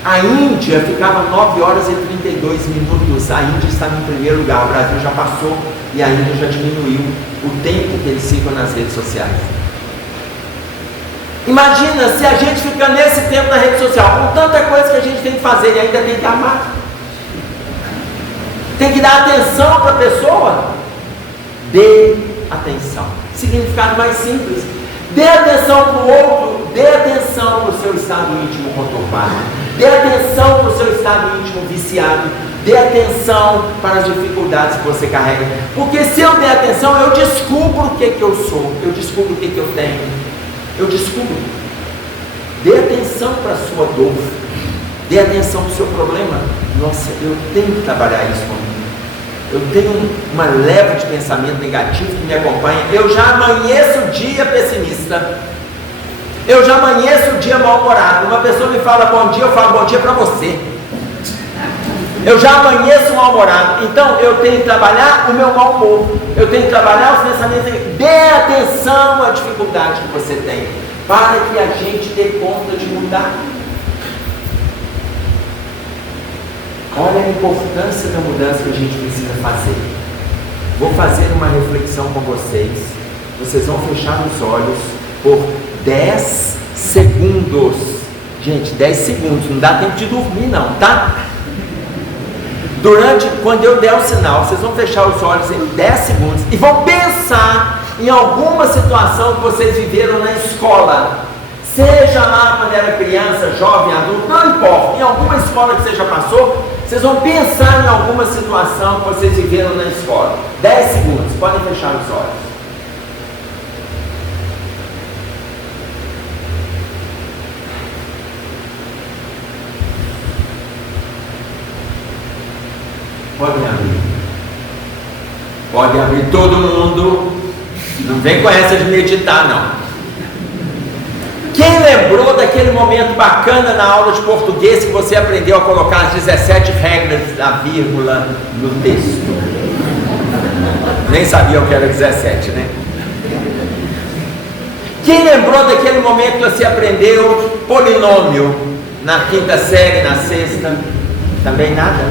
A Índia ficava 9 horas e 32 minutos. A Índia está em primeiro lugar. O Brasil já passou e a Índia já diminuiu o tempo que eles ficam nas redes sociais. Imagina se a gente fica nesse tempo na rede social, com tanta coisa que a gente tem que fazer e ainda tem que amar. Tem que dar atenção para a pessoa. Dê atenção. Significado mais simples: dê atenção para o outro, dê atenção para o seu estado íntimo conturbado, dê atenção para o seu estado íntimo viciado, dê atenção para as dificuldades que você carrega. Porque se eu der atenção, eu descubro o que eu sou, eu descubro o que eu tenho, eu descubro. Dê atenção para a sua dor, dê atenção para o seu problema. Nossa, eu tenho que trabalhar isso comigo. Eu tenho uma leva de pensamento negativo que me acompanha. Eu já amanheço o dia pessimista. Eu já amanheço o dia mal-humorado. Uma pessoa me fala bom dia, eu falo bom dia para você. Eu já amanheço mal-humorado. Então eu tenho que trabalhar o meu mau humor. Eu tenho que trabalhar os pensamentos. Dê atenção à dificuldade que você tem, para que a gente dê conta de mudar. Olha a importância da mudança que a gente precisa fazer. Vou fazer uma reflexão com vocês. Vocês vão fechar os olhos por 10 segundos. Gente, 10 segundos, não dá tempo de dormir não, tá? Quando eu der o sinal, vocês vão fechar os olhos em 10 segundos e vão pensar em alguma situação que vocês viveram na escola. Seja lá quando era criança, jovem, adulto, não importa, em alguma escola que você já passou, vocês vão pensar em alguma situação que vocês viveram na escola. 10 segundos, podem fechar os olhos. Podem abrir. Podem abrir todo mundo. Não vem com essa de meditar, não. Quem lembrou daquele momento bacana na aula de português que você aprendeu a colocar as 17 regras da vírgula no texto? Nem sabia o que era 17, né? Quem lembrou daquele momento que você aprendeu polinômio na 5ª série, na 6ª? Também nada?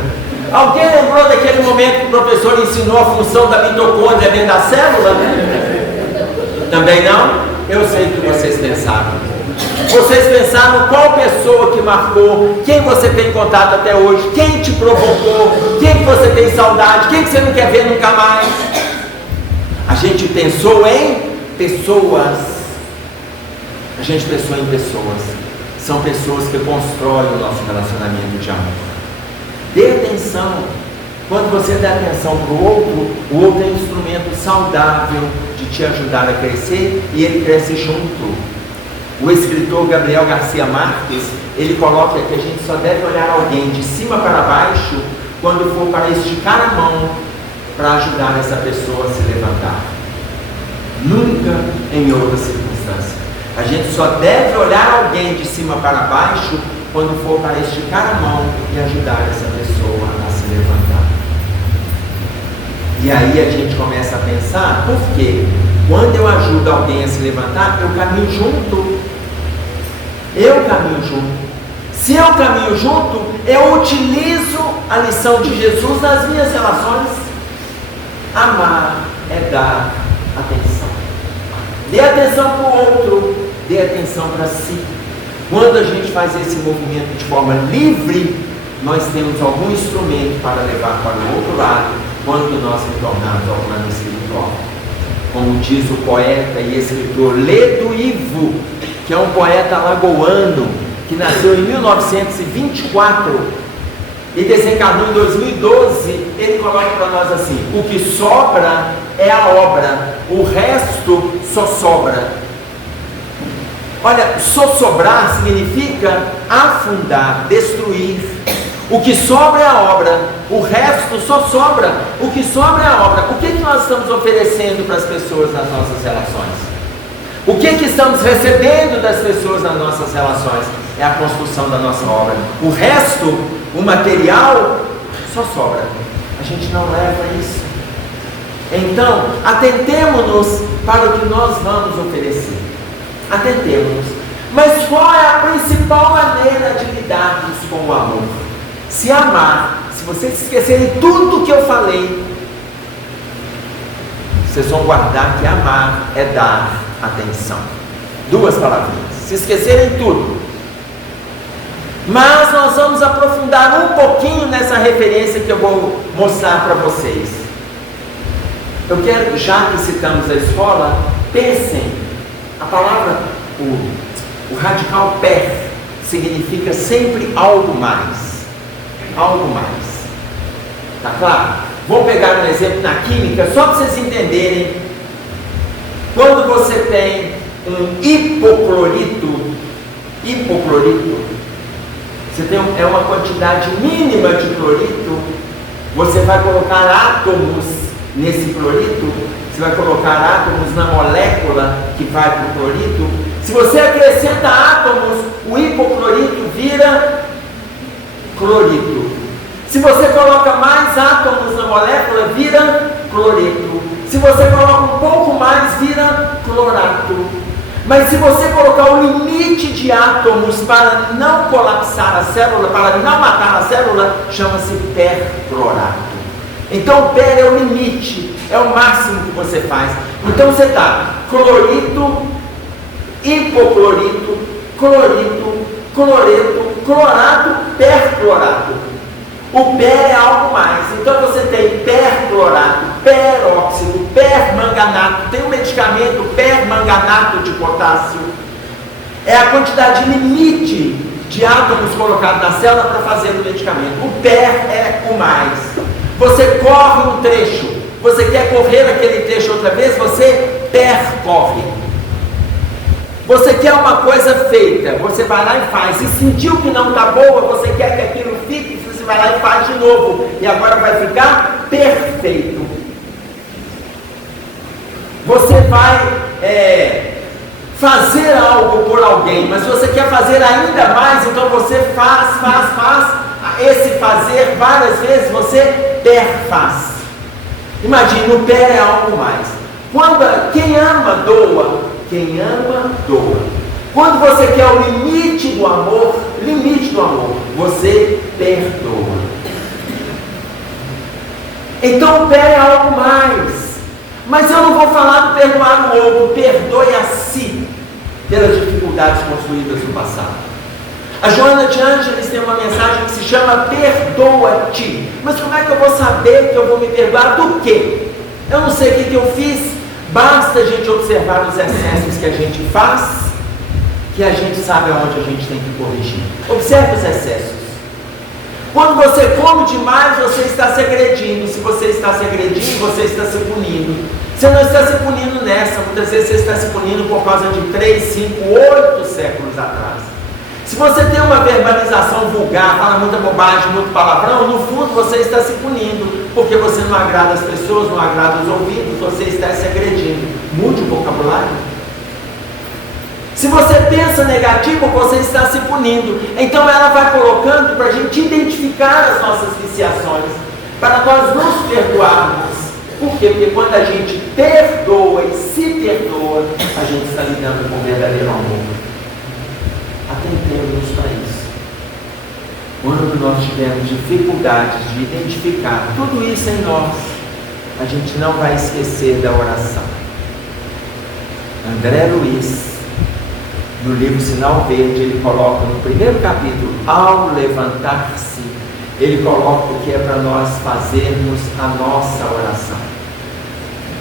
Alguém lembrou daquele momento que o professor ensinou a função da mitocôndria dentro da célula? Também não? Eu sei o que vocês pensaram. Vocês pensaram qual pessoa que marcou, quem você tem contato até hoje, quem te provocou, quem que você tem saudade, quem que você não quer ver nunca mais. A gente pensou em pessoas. A gente pensou em pessoas. São pessoas que constroem o nosso relacionamento de amor. Dê atenção. Quando você dá atenção para o outro é um instrumento saudável de te ajudar a crescer e ele cresce junto. O escritor Gabriel Garcia Marques, ele coloca que a gente só deve olhar alguém de cima para baixo quando for para esticar a mão para ajudar essa pessoa a se levantar. Nunca em outra circunstância. circunstância. A gente só deve olhar alguém de cima para baixo quando for para esticar a mão e ajudar essa pessoa a se levantar. E aí a gente começa a pensar, por quê? Quando eu ajudo alguém a se levantar, eu caminho junto. Eu caminho junto. Se eu caminho junto, eu utilizo a lição de Jesus nas minhas relações. Amar é dar atenção. Dê atenção para o outro, dê atenção para si. Quando a gente faz esse movimento de forma livre, nós temos algum instrumento para levar para o outro lado, quando nós retornarmos ao plano espiritual. Como diz o poeta e escritor Ledo Ivo, que é um poeta alagoano, que nasceu em 1924 e desencarnou em 2012, ele coloca para nós assim: o que sobra é a obra, o resto só sobra. Olha, só sobrar significa afundar, destruir. O que sobra é a obra, o resto só sobra. O que sobra é a obra. O que nós estamos oferecendo para as pessoas nas nossas relações? O que estamos recebendo das pessoas nas nossas relações? É a construção da nossa obra. O resto, o material, só sobra. A gente não leva isso. Então, atentemo-nos para o que nós vamos oferecer. Atentemo-nos. Mas qual é a principal maneira de lidarmos com o amor? Se amar, se vocês esquecerem tudo que eu falei, vocês vão guardar que amar é dar atenção. Duas palavrinhas. Se esquecerem tudo. Mas nós vamos aprofundar um pouquinho nessa referência que eu vou mostrar para vocês. Eu quero, já que citamos a escola, pensem. A palavra, o radical per, significa sempre algo mais. Algo mais. Tá claro? Vou pegar um exemplo na química, só para vocês entenderem. Quando você tem um hipoclorito, você tem é uma quantidade mínima de clorito, você vai colocar átomos nesse clorito, você vai colocar átomos na molécula que vai para o clorito. Se você acrescenta átomos, o hipoclorito vira clorito. Se você coloca mais átomos na molécula, vira clorito. Se você coloca um pouco mais, vira clorato. Mas se você colocar o limite de átomos para não colapsar a célula, para não matar a célula, chama-se perclorato. Então, per é o limite, é o máximo que você faz. Então você está clorito, hipoclorito, clorito, cloreto, clorato, perclorato. O per é algo mais. Então você tem perclorato, peróxido, permanganato. Tem um medicamento permanganato de potássio. É a quantidade limite de átomos colocados na célula para fazer o medicamento. O per é o mais. Você corre um trecho. Você quer correr aquele trecho outra vez? Você percorre. Você quer uma coisa feita, você vai lá e faz. E sentiu que não está boa, você quer que aquilo fique, você vai lá e faz de novo. E agora vai ficar perfeito. Você vai fazer algo por alguém, mas você quer fazer ainda mais, então você faz. Esse fazer várias vezes, você perfaz. Imagina, o per é algo mais. Quem ama, doa. Quem ama, doa. Quando você quer o limite do amor, você perdoa. Então o per é algo mais. Mas eu não vou falar do perdoar o outro, perdoe a si pelas dificuldades construídas no passado. A Joana de Ângeles tem uma mensagem que se chama perdoa-te. Mas como é que eu vou saber que eu vou me perdoar do quê? Eu não sei o que eu fiz. Basta a gente observar os excessos que a gente faz, que a gente sabe aonde a gente tem que corrigir. Observe os excessos. Quando você come demais, você está se agredindo. Se você está se agredindo, você está se punindo. Você não está se punindo nessa. Muitas vezes você está se punindo por causa de 3, 5, 8 séculos atrás. Se você tem uma verbalização vulgar, fala muita bobagem, muito palavrão, no fundo você está se punindo, porque você não agrada as pessoas, não agrada os ouvidos, você está se agredindo. Mude o vocabulário. Se você pensa negativo, você está se punindo. Então ela vai colocando para a gente identificar as nossas viciações, para nós nos perdoarmos. Por quê? Porque quando a gente perdoa e se perdoa, a gente está lidando com o verdadeiro amor. Atentemos para isso. Quando nós tivermos dificuldades de identificar tudo isso em nós, a gente não vai esquecer da oração. André Luiz, no livro Sinal Verde, ele coloca no primeiro capítulo, ao levantar-se, ele coloca que é para nós fazermos a nossa oração.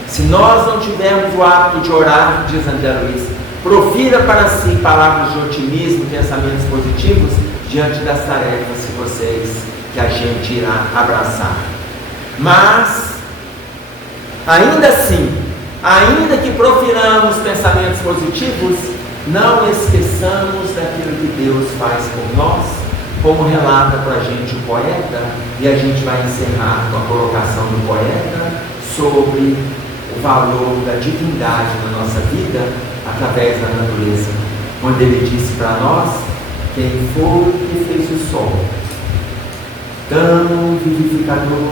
Se nós não tivermos o hábito de orar, diz André Luiz, profira para si palavras de otimismo, pensamentos positivos, diante das tarefas que a gente irá abraçar. Mas, ainda assim, ainda que profiramos pensamentos positivos, não esqueçamos daquilo que Deus faz por nós, como relata para a gente o poeta, e a gente vai encerrar com a colocação do poeta sobre o valor da divindade na nossa vida através da natureza, quando ele disse para nós: quem foi que fez o sol, tão vivificador,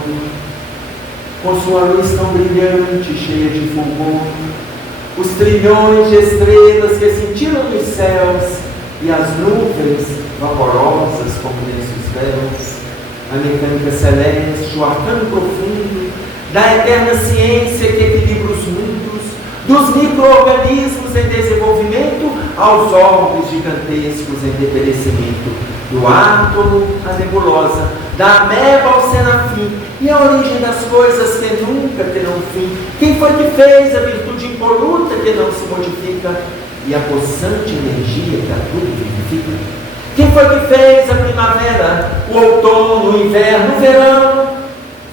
com sua luz tão brilhante, cheia de fulgor, os trilhões de estrelas que cintilam nos céus, e as nuvens vaporosas como densos véus, a mecânica celeste, o arcano profundo da eterna ciência que equilibra os mundos, dos micro-organismos em desenvolvimento aos orbes gigantescos em deperecimento, do átomo à nebulosa, da ameba ao serafim, e a origem das coisas que nunca terão fim. Quem foi que fez a virtude impoluta que não se modifica, e a possante energia que a tudo vivifica? Quem foi que fez a primavera, o outono, o inverno, o verão?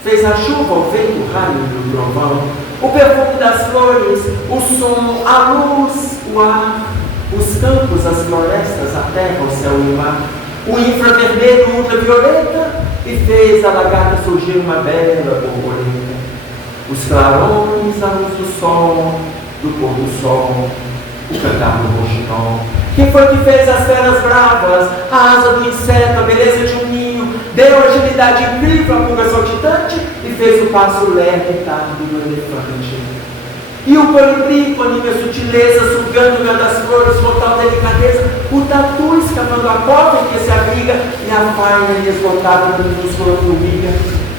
Fez a chuva, o vento, o raio e o trovão, o perfume das flores, o som, a luz, o ar, os campos, as florestas, a terra, o céu e o mar, o infravermelho, o ultravioleta, e fez a lagarta surgir uma bela borboleta, os clarões, a luz do sol, do pôr do sol, o cantar do roxinol. Quem foi que fez as feras bravas, a asa do inseto, a beleza de um ninho, deu agilidade incrível à pulga saltitante e fez o passo leve do elefante? E o colibri, com anime sutileza, sugando o mel das flores com tal delicadeza, o tatu escapando a cova em que se abriga, e a faina inesgotável da minúscula formiga,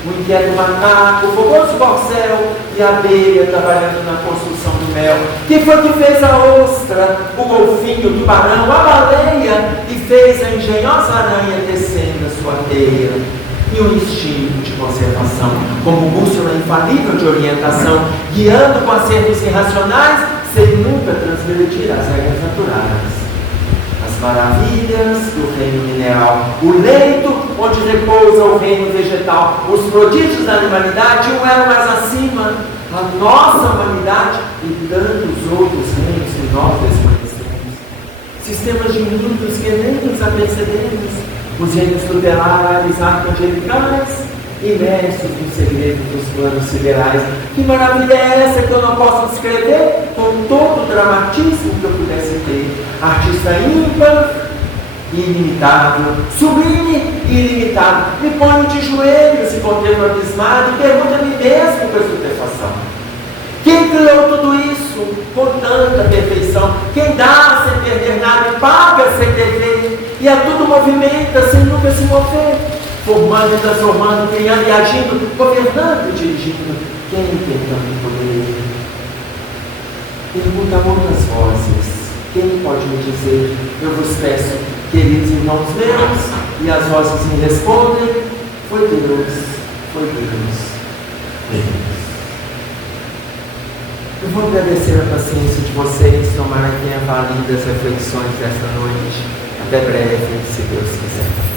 o inquieto macaco, o fogoso corcel e a abelha trabalhando na construção do mel. Quem foi que fez a ostra, o golfinho, o tubarão, a baleia, e fez a engenhosa aranha tecendo a sua teia? E o instinto de conservação, como bússola infalível de orientação, guiando com acertos irracionais, sem nunca transgredir as regras naturais. As maravilhas do reino mineral, o leito onde repousa o reino vegetal, os prodígios da animalidade, um elo mais acima, a nossa humanidade e tantos outros reinos que nós desconhecemos. Sistemas de mundos que nem nos apercebemos, os reinos tutelares, arcangelicais, imersos no segredo dos planos siderais. Que maravilha é essa que eu não posso descrever com todo o dramatismo que eu pudesse ter? Artista ímpar e ilimitável, sublime e ilimitado. Me ponho de joelhos e contemplo abismado e pergunto a mim mesmo com estupefação: quem criou tudo isso com tanta perfeição? Quem dá sem perder nada e paga sem dever? E a tudo movimenta sem nunca se mover, formando e transformando, criando e agindo, governando e dirigindo. Quem tem tanto poder? Pergunta a muitas vozes: quem pode me dizer? Eu vos peço, queridos irmãos meus, e as vozes me respondem: foi Deus, foi Deus, Deus. Eu vou agradecer a paciência de vocês, tomara que tenha valido as reflexões desta noite. Até breve, se Deus quiser.